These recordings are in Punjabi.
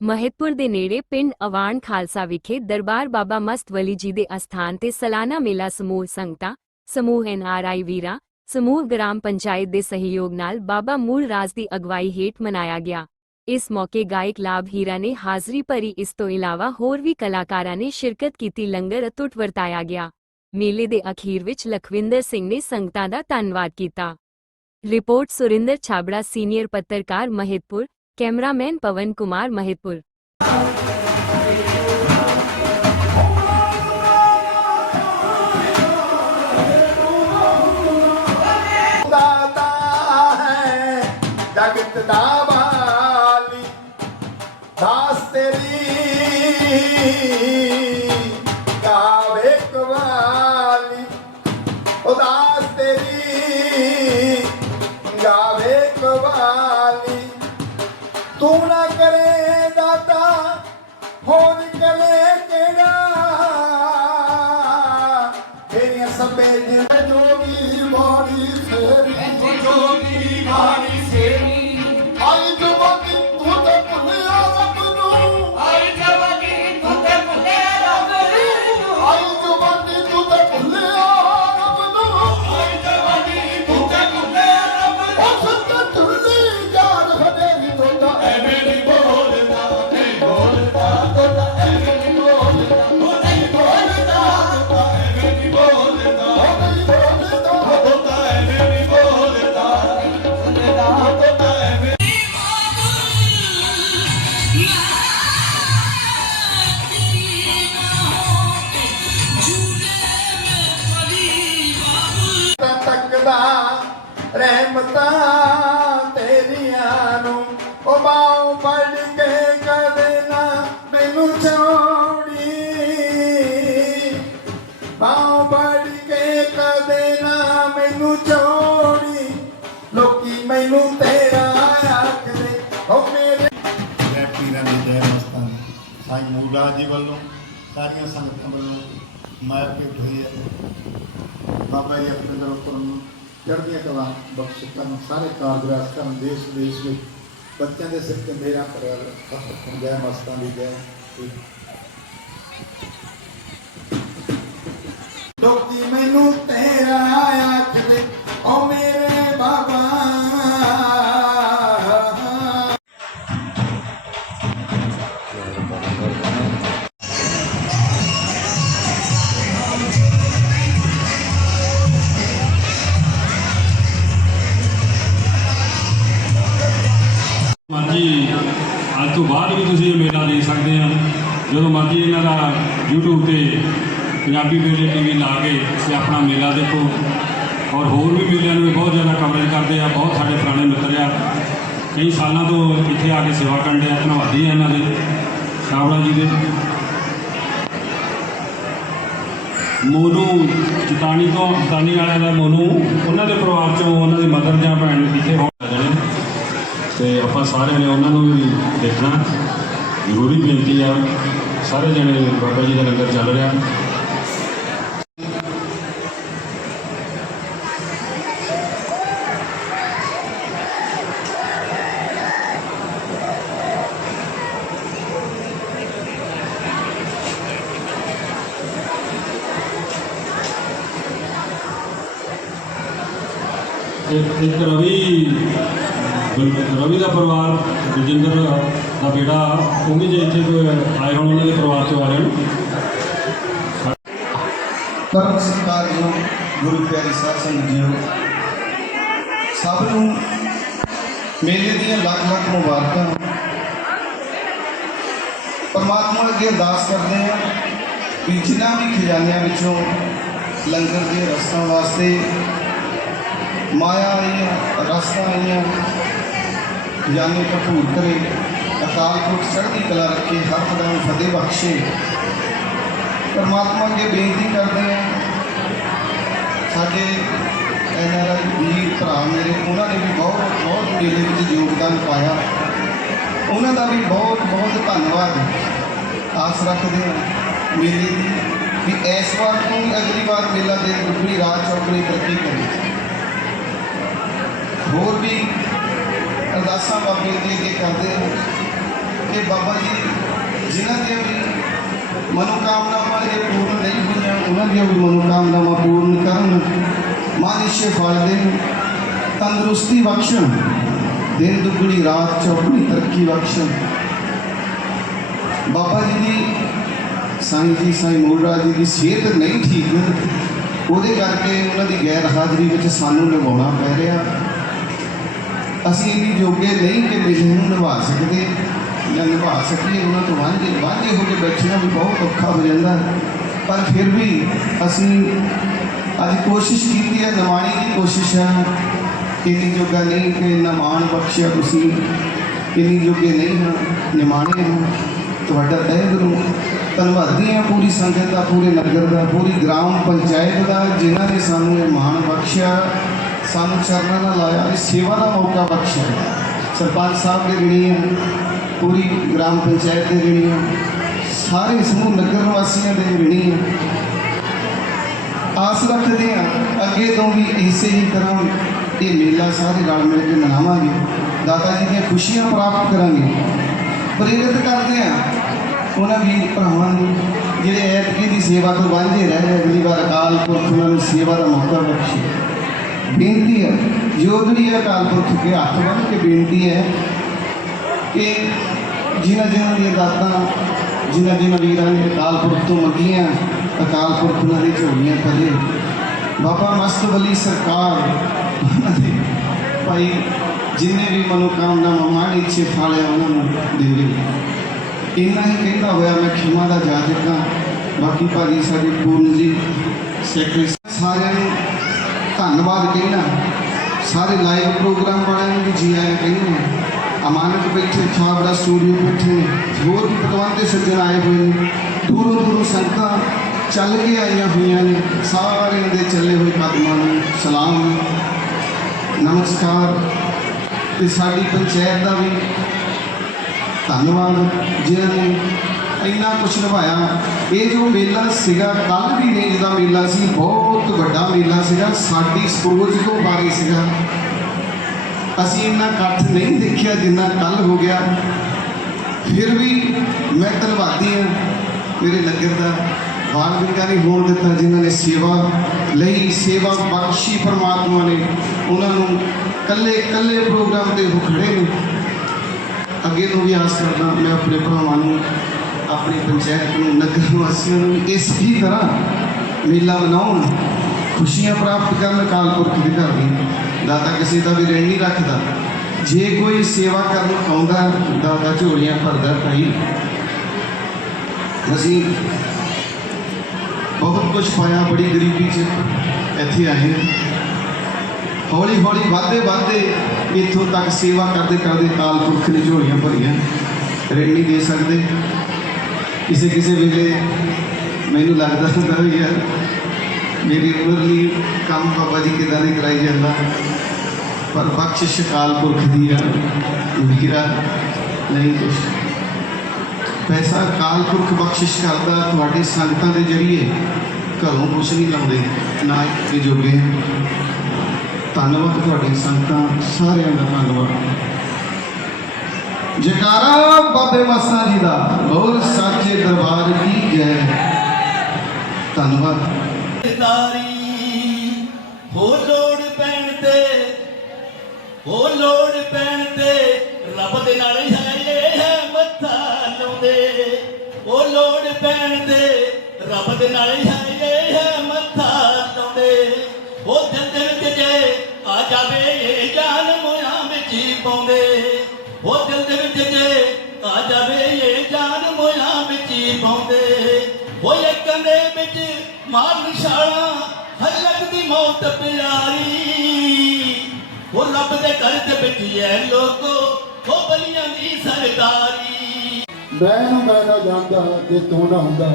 ਮਹਿਤਪੁਰ ਦੇ ਨੇੜੇ ਪਿੰਡ ਅਵਾਨ ਖਾਲਸਾ ਵਿਖੇ ਦਰਬਾਰ ਬਾਬਾ ਮਸਤ ਵਲੀ ਜੀ ਦੇ ਅਸਥਾਨ ਤੇ ਸਾਲਾਨਾ ਮੇਲਾ ਸਮੂਹ ਸੰਗਤਾਂ, ਸਮੂਹ ਐਨਆਰਆਈ ਵੀਰਾ, ਸਮੂਹ ਗ੍ਰਾਮ ਪੰਚਾਇਤ ਦੇ ਸਹਿਯੋਗ ਨਾਲ ਬਾਬਾ ਮੂਲ ਰਾਜ ਦੀ ਅਗਵਾਈ ਹੇਠ ਮਨਾਇਆ ਗਿਆ। ਇਸ ਮੌਕੇ ਗਾਇਕ ਲਾਭ ਹੀਰਾ ਨੇ ਹਾਜ਼ਰੀ ਭਰੀ ਇਸ ਤੋਂ ਇਲਾਵਾ ਹੋਰ ਵੀ ਕਲਾਕਾਰਾਂ ਨੇ ਸ਼ਿਰਕਤ ਕੀਤੀ, ਲੰਗਰ ਅਤੁੱਟ ਵਰਤਾਇਆ ਗਿਆ। ਮੇਲੇ ਦੇ ਅਖੀਰ ਵਿੱਚ ਲਖਵਿੰਦਰ ਸਿੰਘ ਨੇ ਸੰਗਤਾਂ ਦਾ ਧੰਨਵਾਦ ਕੀਤਾ। ਰਿਪੋਰਟ ਸੁਰਿੰਦਰ ਛਾਬੜਾ, ਸੀਨੀਅਰ ਪੱਤਰਕਾਰ ਮਹਿਤਪੁਰ ਕੈਮਰਾਮੈਨ ਪਵਨ ਕੁਮਾਰ ਮਹਿਤਪੁਰ ਰਹਿਮਤਾਂ ਤੇਰੀਆਂ ਨੂੰ ਉਹ ਬਾਉ ਫੜ ਕੇ ਕਦੇ ਨਾ ਮੈਨੂੰ ਛੋੜੀ ਬਾਉ ਫੜ ਕੇ ਕਦੇ ਨਾ ਮੈਨੂੰ ਛੋੜੀ ਲੋਕੀ ਮੈਨੂੰ ਤੇਰਾ ਆਖਦੇ, ਉਹ ਮੇਰੇ ਜੈ ਪੀਰਾਂ ਦੀ ਜੈ ਮਸਤਾਨ। ਸਾਈ ਮੂਲਾ ਜੀ ਵੱਲੋਂ ਸਾਰੀਆਂ ਸੰਗਤਾਂ ਵੱਲੋਂ ਮਾਇਰ ਭੇਟ ਹੋਈ ਹੈ ਬਾਬਾ ਜੀ ਆਪਣੇ ਨਾਲ ਕਰਨ ਚੜ੍ਹਦੀਆਂ ਕਲਾ ਬਖਸ਼ ਕਰਨ ਸਾਰੇ ਕਾਰਜਰਾਸ ਕਰਨ ਦੇਸ਼ ਵਿਦੇਸ਼ ਵਿੱਚ ਬੱਚਿਆਂ ਦੇ ਸਿਰ ਤੇ ਮੇਰਾ ਪਰਿਵਾਰ ਜੈ, ਮਸਤਾਂ ਦੀ ਜੈ। ਲੋਕੀ ਮੈਨੂੰ ਤੇਰਾ ਪੰਜਾਬੀ ਮੇਲੇ ਟੀਵੀ ਲਾ ਕੇ ਤੁਸੀਂ ਆਪਣਾ ਮੇਲਾ ਦੇਖੋ। ਔਰ ਹੋਰ ਵੀ ਮੇਲਿਆਂ ਨੂੰ ਇਹ ਬਹੁਤ ਜ਼ਿਆਦਾ ਕਵਰੇਜ ਕਰਦੇ ਆ, ਬਹੁਤ ਸਾਡੇ ਪੁਰਾਣੇ ਮਿੱਤਰ ਆ। ਕਈ ਸਾਲਾਂ ਤੋਂ ਇੱਥੇ ਆ ਕੇ ਸੇਵਾ ਕਰਨ ਦੇ ਧੰਨਵਾਦੀ ਆ ਇਹਨਾਂ ਦੇ ਸਾਵੜਾ ਜੀ ਦੇ। ਮੋਨੂ ਚਟਾਨੀ ਤੋਂ, ਜਟਾਣੀ ਵਾਲਿਆਂ ਦਾ ਮੋਨੂ, ਉਹਨਾਂ ਦੇ ਪਰਿਵਾਰ ਚੋਂ ਉਹਨਾਂ ਦੇ ਮਦਰ ਜਾਂ ਭੈਣ ਇੱਥੇ ਹੋਣ ਜਾਣੇ ਤੇ ਆਪਾਂ ਸਾਰਿਆਂ ਨੇ ਉਹਨਾਂ ਨੂੰ ਵੀ ਦੇਖਣਾ। ਜ਼ਰੂਰੀ ਬੇਨਤੀ ਆ, ਸਾਰੇ ਜਣੇ ਬਾਬਾ ਜੀ ਦਾ ਲੰਗਰ ਚੱਲ ਰਿਹਾ। ਇੱਕ ਇੱਕ ਰਵੀ ਰਵੀ ਦਾ ਪਰਿਵਾਰ ਬਲਜਿੰਦਰ ਦਾ ਬੇਟਾ, ਉਹ ਵੀ ਜੇ ਇੱਥੇ ਆਏ ਹੋਣ ਉਹਨਾਂ ਦੇ ਪਰਿਵਾਰ ਚੋਂ ਆ ਰਹੇ ਨੇ। ਪਰਮ ਸਤਿਕਾਰਯੋਗ ਗੁਰੂ ਪਿਆਰੇ ਸਾਧ ਸੰਗਤ ਜੀਓ ਸਭ ਨੂੰ ਮੇਲੇ ਦੀਆਂ ਲੱਖ ਲੱਖ ਮੁਬਾਰਕਾਂ। ਪਰਮਾਤਮਾ ਅੱਗੇ ਅਰਦਾਸ ਕਰਦੇ ਹਾਂ ਕਿ ਜਿਨ੍ਹਾਂ ਵੀ ਖਜ਼ਾਨਿਆਂ ਵਿੱਚੋਂ ਲੰਗਰ ਦੇ ਰਸਤਾਂ ਵਾਸਤੇ ਮਾਇਆ ਆਈਆਂ ਰਸਾਂ ਆਈਆਂ ਖਜ਼ਾਨੇ ਭਰਪੂਰ ਕਰੇ ਅਕਾਲ ਪੁਰਖ ਚੜ੍ਹਦੀ ਕਲਾ ਰੱਖੇ, ਹੱਥ ਦਾ ਫਤਿਹ ਬਖਸ਼ੇ। ਪਰਮਾਤਮਾ ਅੱਗੇ ਬੇਨਤੀ ਕਰਦੇ ਹਾਂ। ਸਾਡੇ ਐਨ ਆਰ ਆਈ ਵੀਰ ਭਰਾ ਮੇਰੇ, ਉਹਨਾਂ ਨੇ ਵੀ ਬਹੁਤ ਬਹੁਤ ਮੇਲੇ ਵਿੱਚ ਯੋਗਦਾਨ ਪਾਇਆ। ਉਹਨਾਂ ਦਾ ਵੀ ਬਹੁਤ ਬਹੁਤ ਧੰਨਵਾਦ। ਆਸ ਰੱਖਦੇ ਹਾਂ ਮੇਲੇ ਦੀ ਵੀ ਇਸ ਵਾਰ ਤੋਂ ਅਗਲੀ ਵਾਰ ਮੇਲਾ ਦੇ ਦੁੱਗਣੀ ਰਾਤ ਚੌਕੜੀ ਤਰੱਕੀ ਕਰੇ ਹੋਰ ਵੀ ਅਰਦਾਸਾਂ ਬਾਬੇ ਜੀ ਅੱਗੇ ਕਰਦੇ ਹਾਂ ਕਿ ਬਾਬਾ ਜੀ, ਜਿਨ੍ਹਾਂ ਦੀਆਂ ਵੀ ਮਨੋਕਾਮਨਾਵਾਂ ਇਹ ਪੂਰਨ ਨਹੀਂ ਹੋਈਆਂ, ਉਹਨਾਂ ਦੀਆਂ ਵੀ ਮਨੋਕਾਮਨਾਵਾਂ ਪੂਰਨ ਕਰਨ ਮਾਨਿਸ਼ੇ ਫਲ ਦੇਣ ਤੰਦਰੁਸਤੀ ਬਖਸ਼ਣ, ਦਿਨ ਦੁਗਣੀ, ਰਾਤ ਚੌਗਣੀ ਤਰੱਕੀ ਬਖਸ਼ਣ। ਬਾਬਾ ਜੀ ਦੀ ਸਾਈਂ ਜੀ, ਸਾਈਂ ਮੂਲਰਾ ਜੀ ਦੀ ਸਿਹਤ ਨਹੀਂ ਠੀਕ, ਉਹਦੇ ਕਰਕੇ ਉਹਨਾਂ ਦੀ ਗੈਰ ਹਾਜ਼ਰੀ ਵਿੱਚ ਸਾਨੂੰ ਨਿਭਾਉਣਾ ਪੈ ਰਿਹਾ। ਅਸੀਂ ਇੰਨੀ ਜੋਗੇ ਨਹੀਂ ਕਿ ਮਿਲੇ ਨੂੰ ਨਿਭਾ ਸਕਦੇ ਜਾਂ ਨਿਭਾ ਸਕੀਏ, ਉਹਨਾਂ ਤੋਂ ਵਾਂਝੇ ਵਾਂਝੇ ਹੋ ਕੇ ਬੈਠਣਾ ਵੀ ਬਹੁਤ ਔਖਾ ਹੋ ਜਾਂਦਾ। ਪਰ ਫਿਰ ਵੀ ਅਸੀਂ ਅੱਜ ਕੋਸ਼ਿਸ਼ ਕੀਤੀ ਹੈ ਨਿਮਾਣੀ ਦੀ ਕੋਸ਼ਿਸ਼ ਹੈ। ਇੰਨੀ ਜੋਗਾ ਨਹੀਂ ਕਿ ਨਿਮਾਣ ਬਖਸ਼ਿਆ ਤੁਸੀਂ। ਇੰਨੀ ਜੋਗੇ ਨਹੀਂ ਹਾਂ ਨਿਮਾਣੇ ਹਾਂ ਤੁਹਾਡਾ ਤਹਿ ਦਿਲੋਂ ਧੰਨਵਾਦੀ ਹਾਂ ਪੂਰੀ ਸੰਗਤ ਦਾ, ਪੂਰੇ ਨਗਰ ਦਾ, ਪੂਰੀ ਗ੍ਰਾਮ ਪੰਚਾਇਤ ਦਾ, ਜਿਨ੍ਹਾਂ ਨੇ ਸਾਨੂੰ ਇਹ ਮਾਣ ਬਖਸ਼ਿਆ। ਸਾਨੂੰ ਚਰਨਾਂ ਨਾਲ ਲਾਇਆ ਇਹ ਸੇਵਾ ਦਾ ਮੌਕਾ ਬਖਸ਼ਿਆ ਸਰਪੰਚ ਸਾਹਿਬ ਦੇ ਰਿਣੀ ਹਾਂ ਪੂਰੀ ਗ੍ਰਾਮ ਪੰਚਾਇਤ ਦੇ ਰਿਣੀ ਹਾਂ ਸਾਰੇ ਸਮੂਹ ਨਗਰ ਨਿਵਾਸੀਆਂ ਦੇ ਰਿਣੀ ਹਾਂ ਆਸ ਰੱਖਦੇ ਹਾਂ ਅੱਗੇ ਤੋਂ ਵੀ ਇਸੇ ਹੀ ਤਰ੍ਹਾਂ ਇਹ ਮੇਲਾ ਸਾਰੇ ਰਲ ਮਿਲ ਕੇ ਮਨਾਵਾਂਗੇ ਦਾਤਾ ਜੀ ਦੀਆਂ ਖੁਸ਼ੀਆਂ ਪ੍ਰਾਪਤ ਕਰਾਂਗੇ ਪ੍ਰੇਰਿਤ ਕਰਦੇ ਹਾਂ ਉਹਨਾਂ ਵੀ ਭਰਾਵਾਂ ਨੂੰ ਜਿਹੜੇ ਐਤਕੀ ਦੀ ਸੇਵਾ ਤੋਂ ਵਾਂਝੇ ਰਹਿ ਗਏ ਅਗਲੀ ਵਾਰ ਅਕਾਲ ਪੁਰਖ ਉਹਨਾਂ ਨੂੰ ਸੇਵਾ ਦਾ ਮੌਕਾ ਬਖਸ਼ੇ ਬੇਨਤੀ ਹੈ ਜੋਗੜੀ ਹੈ ਅਕਾਲ ਪੁਰਖ ਕੇ ਹੱਥ ਬੰਨ੍ਹ ਕੇ ਬੇਨਤੀ ਹੈ ਕਿ ਜਿਨ੍ਹਾਂ ਜਿਨ੍ਹਾਂ ਦੀਆਂ ਦਾਤਾਂ ਜਿਨ੍ਹਾਂ ਜਿਨ੍ਹਾਂ ਵੀਰਾਂ ਨੇ ਅਕਾਲ ਪੁਰਖ ਤੋਂ ਮੰਗੀਆਂ ਅਕਾਲ ਪੁਰਖ ਉਹਨਾਂ ਦੀ ਝੋਲੀਆਂ ਭਰੇ ਬਾਬਾ ਮਸਤ ਵਲੀ ਸਰਕਾਰ ਉਹਨਾਂ ਦੇ ਭਾਈ ਜਿੰਨੇ ਵੀ ਮਨੋਕਾਮਨਾ ਮਾਣ ਇੱਛੇ ਫਾਲਿਆ ਉਹਨਾਂ ਨੂੰ ਦੇਵੇ ਇੰਨਾ ਹੀ ਕਹਿੰਦਾ ਹੋਇਆ ਮੈਂ ਖਿਮਾ ਦਾ ਜਾਜਕ ਹਾਂ ਬਾਕੀ ਭਾਜੀ ਸਾਡੇ ਪੂਰਨ ਜੀ ਸੈਕਟਰੀ ਸਾਰਿਆਂ ਨੂੰ ਧੰਨਵਾਦ ਕਹਿਣਾ ਸਾਰੇ ਲਾਈਵ ਪ੍ਰੋਗਰਾਮ ਵਾਲਿਆਂ ਨੂੰ ਵੀ ਜੀ ਆਇਆਂ ਕਹਿਣਾ ਅਮਾਨਤ ਬੈਠੇ ਖਾਬੜਾ ਸਟੂਡੀਓ ਬੈਠੇ ਹੋਰ ਵੀ ਪਤਵੰਤੇ ਸੱਜਣ ਆਏ ਹੋਏ ਨੇ। ਦੂਰੋਂ ਦੂਰੋਂ ਸੰਗਤਾਂ ਚੱਲ ਕੇ ਆਈਆਂ ਹੋਈਆਂ ਨੇ। ਸਾਰਿਆਂ ਦੇ ਚੱਲੇ ਹੋਏ ਕਦਮਾਂ ਨੂੰ ਸਲਾਮ। ਨਮਸਕਾਰ। ਤੇ ਸਾਡੀ ਪੰਚਾਇਤ ਦਾ ਵੀ ਧੰਨਵਾਦ। ਜਿਨ੍ਹਾਂ ਨੇ ਇੰਨਾ ਕੁਛ ਨਿਭਾਇਆ। ਇਹ ਜੋ ਮੇਲਾ ਸੀਗਾ ਕੱਲ ਵੀ ਨਹੀਂ ਜਿਹਦਾ ਮੇਲਾ ਸੀ, ਬਹੁਤ ਵੱਡਾ ਮੇਲਾ ਸੀਗਾ। ਸਾਡੀ ਸੋਚ ਤੋਂ ਬਾਰੇ ਸੀਗਾ। ਅਸੀਂ ਇੰਨਾ ਇਕੱਠ ਨਹੀਂ ਦੇਖਿਆ ਜਿੰਨਾ ਕੱਲ ਹੋ ਗਿਆ। ਫਿਰ ਵੀ ਮੈਂ ਧੰਨਵਾਦੀ ਹਾਂ ਮੇਰੇ ਨਗਰ ਦਾ ਬਾਲ ਵਿਕਾਰੀ ਹੋਣ ਦਿੱਤਾ ਜਿਨ੍ਹਾਂ ਨੇ ਸੇਵਾ ਲਈ, ਸੇਵਾ ਬਖਸ਼ੀ ਪਰਮਾਤਮਾ ਨੇ। ਉਹਨਾਂ ਨੂੰ ਕੱਲੇ ਕੱਲੇ ਪ੍ਰੋਗਰਾਮ ਤੇ ਉਹ ਖੜੇ ਨੇ। ਅੱਗੇ ਤੋਂ ਵੀ ਆਸ ਕਰਦਾ ਮੈਂ ਆਪਣੇ ਭਰਾਵਾਂ ਨੂੰ ਆਪਣੀ ਪੰਚਾਇਤ ਨੂੰ, ਨਗਰ ਵਾਸੀਆਂ ਨੂੰ ਇਸ ਹੀ ਤਰ੍ਹਾਂ ਮੇਲਾ ਮਨਾਉਣ, ਖੁਸ਼ੀਆਂ ਪ੍ਰਾਪਤ ਕਰਨ ਅਕਾਲ ਪੁਰਖ ਦੇ ਘਰ ਦੀ ਦਾਤਾ ਕਿਸੇ ਦਾ ਵੀ ਰਹਿ ਨਹੀਂ ਰੱਖਦਾ। ਜੇ ਕੋਈ ਸੇਵਾ ਕਰਨ ਆਉਂਦਾ, ਦਾਤਾ ਝੋਲੀਆਂ ਭਰਦਾ ਭਾਈ ਅਸੀਂ ਬਹੁਤ ਕੁਝ ਪਾਇਆ ਬੜੀ ਗਰੀਬੀ 'ਚ, ਇੱਥੇ ਆਏ ਹੌਲੀ ਹੌਲੀ ਵਾਧੇ ਵਾਧੇ ਇੱਥੋਂ ਤੱਕ ਸੇਵਾ ਕਰਦੇ ਕਰਦੇ ਕਾਲ ਪੁਰਖ ਨੇ ਝੋਲੀਆਂ ਭਰੀਆਂ। ਰਹਿ ਨਹੀਂ ਦੇ ਸਕਦੇ। ਕਿਸੇ ਕਿਸੇ ਵੇਲੇ ਮੈਨੂੰ ਲੱਗਦਾ ਹੁੰਦਾ ਵੀ ਯਾਰ ਮੇਰੀ ਉਮਰ ਲਈ ਕੰਮ ਬਾਬਾ ਜੀ ਕਿਦਾਂ ਨਹੀਂ ਕਰਾਈ ਜਾਂਦਾ, ਪਰ ਬਖਸ਼ਿਸ਼ ਕਾਲ ਪੁਰਖ ਦੀ ਆ ਮੇਰਾ ਨਹੀਂ ਕੁਛ। ਪੈਸਾ ਕਾਲ ਪੁਰਖ ਬਖਸ਼ਿਸ਼ ਕਰਦਾ, ਤੁਹਾਡੇ ਸੰਗਤਾਂ ਦੇ ਜਰੀਏ ਘਰੋਂ ਕੁਛ ਨਹੀਂ ਲਾਉਂਦੇ, ਨਾ ਇਹ ਜੋਗੇ। ਧੰਨਵਾਦ ਤੁਹਾਡੀ ਸੰਗਤਾਂ, ਸਾਰਿਆਂ ਦਾ ਧੰਨਵਾਦ। ਜੈਕਾਰਾ ਬਾਬੇ ਮਸਾਂ ਜੀ ਦਾ। ਹੋਰ ਸੱਚੇ ਦਰਬਾਰ ਕੀ ਜੈ। ਧੰਨਵਾਦ। ਤਾਰੀ, ਹੋ ਲੋੜ ਪੈਣ ਤੇ, ਹੋ ਲੋੜ ਪੈਣ ਤੇ, ਰੱਬ ਦੇ ਨਾਲ ਹੈ ਇਹ ਹੈ ਮੱਥਾ ਲਾਉਂਦੇ। ਉਹ ਲੋੜ ਪੈਣ ਤੇ, ਰੱਬ ਦੇ ਨਾਲ ਹੈ ਇਹ ਹੈ ਮੱਥਾ ਲਾਉਂਦੇ। ਉਹ ਦਿਲ ਦੇ ਵਿੱਚ ਜੇ ਆ ਜਾਵੇ, ਇਹ ਜਾਨ ਮੋਇਆ ਵਿੱਚ ਪਾਉਂਦੇ ਉਹ ਦਿਲ ਦੇ ਵਿੱਚ ਜੇ ਆ ਜਾਵੇ, ਇਹ ਜਾਨ ਮੋਇਆ ਵਿੱਚ ਪਾਉਂਦੇ। ਉਹ ਇੱਕ ਵਿੱਚ ਮਾਰ ਨਿਸ਼ਾਨਾ ਹਰ ਲੱਗਦੀ ਮੌਤ ਪਿਆਰੀ। ਉਹ ਰੱਬ ਦੇ ਘਰ ਦੇ ਵਿੱਚ ਐ ਲੋਕੋ, ਉਹ ਬਲੀਆਂ ਦੀ ਸਰਦਾਰੀ। ਮੈਂ ਨਾ ਮੈਂ ਨਾ ਜਾਣਦਾ ਜੇ ਤੂੰ ਨਾ ਹੁੰਦਾ।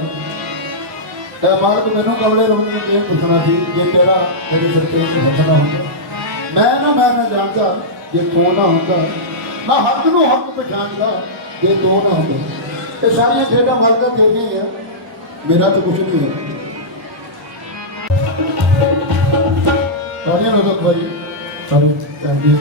ਇਹ ਮਾਲਕ, ਮੈਨੂੰ ਕਵਲੇ ਰੋਣੀ ਨੇ ਪੁੱਛਣਾ ਸੀ ਜੇ ਤੇਰਾ ਤੇਰੇ ਸੱਤੇ ਨੂੰ ਪੁੱਛਣਾ ਹੁੰਦਾ। ਮੈਂ ਨਾ ਮੈਂ ਨਾ ਜਾਣਦਾ ਜੇ ਤੂੰ ਨਾ ਹੁੰਦਾ। ਮੈਂ ਹੱਕ ਨੂੰ ਹੱਕ ਪਛਾਣਦਾ। ਜੇ ਤੂੰ ਨਾ ਹੁੰਦੇ ਇਹ ਸਾਰੀਆਂ ਖੇਡਾਂ ਮਾਲਕਾ ਤੇਰੀਆਂ ਹੀ ਆ। ਮੇਰਾ ਤਾਂ ਕੁਝ ਨਹੀਂ ਹੈ। ਸਾਰੀਆਂ ਨਾਲ ਤਾਂ ਭਾਈ ਸਾਨੂੰ ਕਹਿੰਦੇ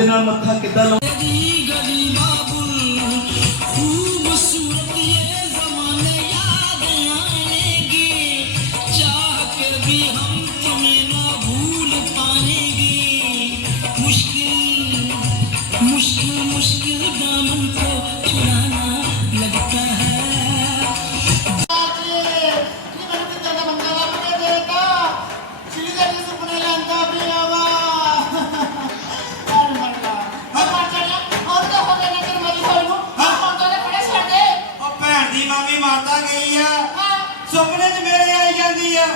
ਦੇ ਨਾਲ ਮੱਥਾ ਕਿੱਦਾਂ ਲਾਉਂ ਕਦਮੇ 'ਚ ਮੇਰੇ ਆਈ ਜਾਂਦੀ ਆ।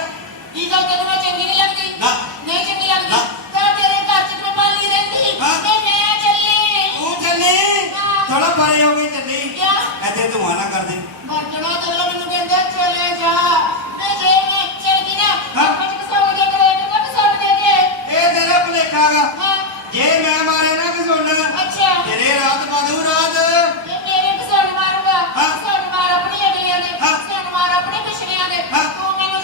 ਕੀ ਗੱਲ ਤੈਨੂੰ ਮੈਂ ਚੰਗੀ ਨਹੀਂ ਲੱਗਦੀ? ਨਾ। ਨਹੀਂ ਚੰਗੀ ਲੱਗਦੀ? ਨਾ। ਤਾਂ ਤੇਰੇ ਘਰ 'ਚ ਮੈਂ ਪਾਲੀ ਰਹਿੰਦੀ। ਹਾਂ। ਤੇ ਮੈਂ ਚੱਲੀ। ਤੂੰ ਚੱਲੀ? ਹਾਂ। ਥੋੜਾ ਪਰੇ ਹੋ ਕੇ ਚੱਲੀ। ਕਿਆ? ਇੱਥੇ ਤੂੰ ਆਣਾ ਕਰ ਦੇ। ਵਰਤਣਾ ਤੇ ਲੋ ਮੈਨੂੰ ਕਹਿੰਦੇ ਚਲੇ ਜਾ। ਤੇ ਜੇ ਮੈਂ ਚੱਲ ਗਈ ਨਾ ਹਾਂ। ਆਪਾਂ ਚ ਕਸੋੜ ਦੇ ਕਰੇ ਤੇ ਕਸੋੜ ਦੇ ਦੇ ਇਹ ਤੇਰਾ ਭੁਲੇਖਾਗਾ ਹਾਂ। ਜੇ ਮੈਂ ਮਾਰੇ ਨਾ ਕਿਸੋਣਾ ਅੱਛਾ। ਤੇਰੇ ਰਾਤ ਬਾਦੂ ਰਾਤ। ਇਹ ਮੇਰੇ ਕਸੋੜ ਮਾਰੂਗਾ। ਹਾਂ। ਕਸੋੜ ਮਾਰ ਆਪਣੀ ਅਗਲੀਆਂ ਦੇ। ਹਾਂ। ਕਸੋੜ ਔਰ ਆਪਣੇ ਪਿਛਲਿਆਂ ਦੇ ਤੂੰ ਮੈਨੂੰ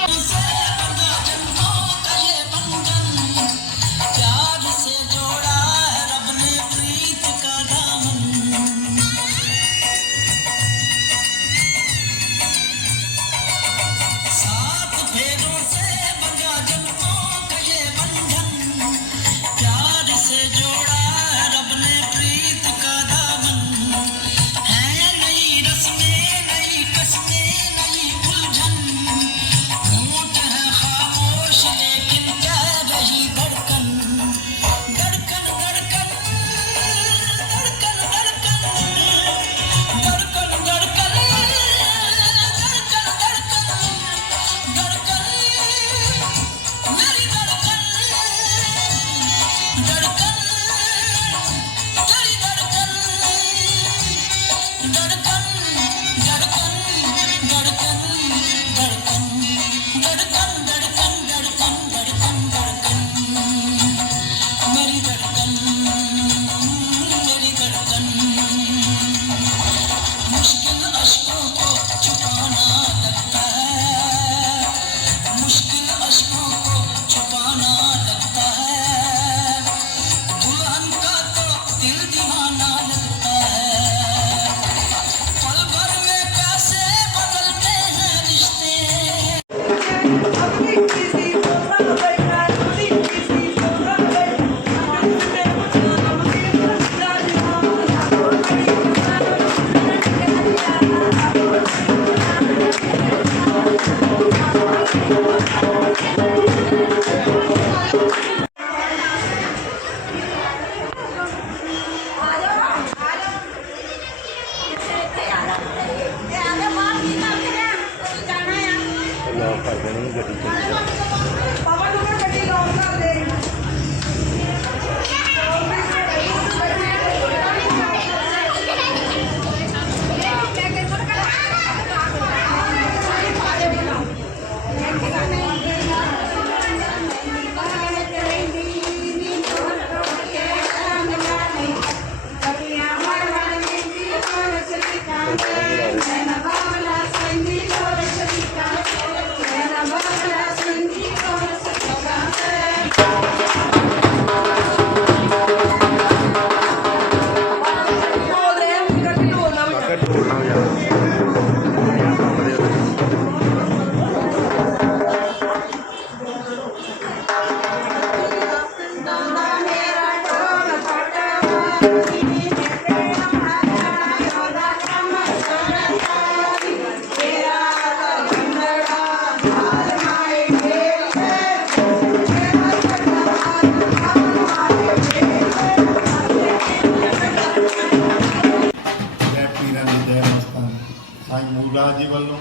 ਸਾਈ ਮੂਲਾ ਜੀ ਵੱਲੋਂ,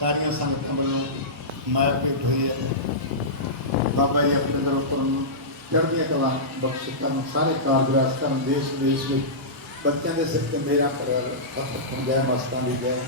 ਸਾਰੀਆਂ ਸੰਗਤਾਂ ਵੱਲੋਂ ਮਾਇਆ ਭੇਟ ਹੋਈ ਹੈ ਬਾਬਾ ਜੀ ਆਪਣੇ ਨਾਲ ਉੱਪਰ ਨੂੰ ਚੜ੍ਹਦੀਆਂ ਕਲਾ ਬਖਸ਼ ਕਰਨ, ਸਾਰੇ ਕਾਰਗਰਾਸ ਕਰਨ, ਦੇਸ਼ ਵਿਦੇਸ਼ ਵਿੱਚ ਬੱਚਿਆਂ ਦੇ ਸਿਰ ਤੇ ਮੇਰਾ ਪਰ ਹੱਥ ਰੱਖਣ ਜੈ ਦੀ ਗਏ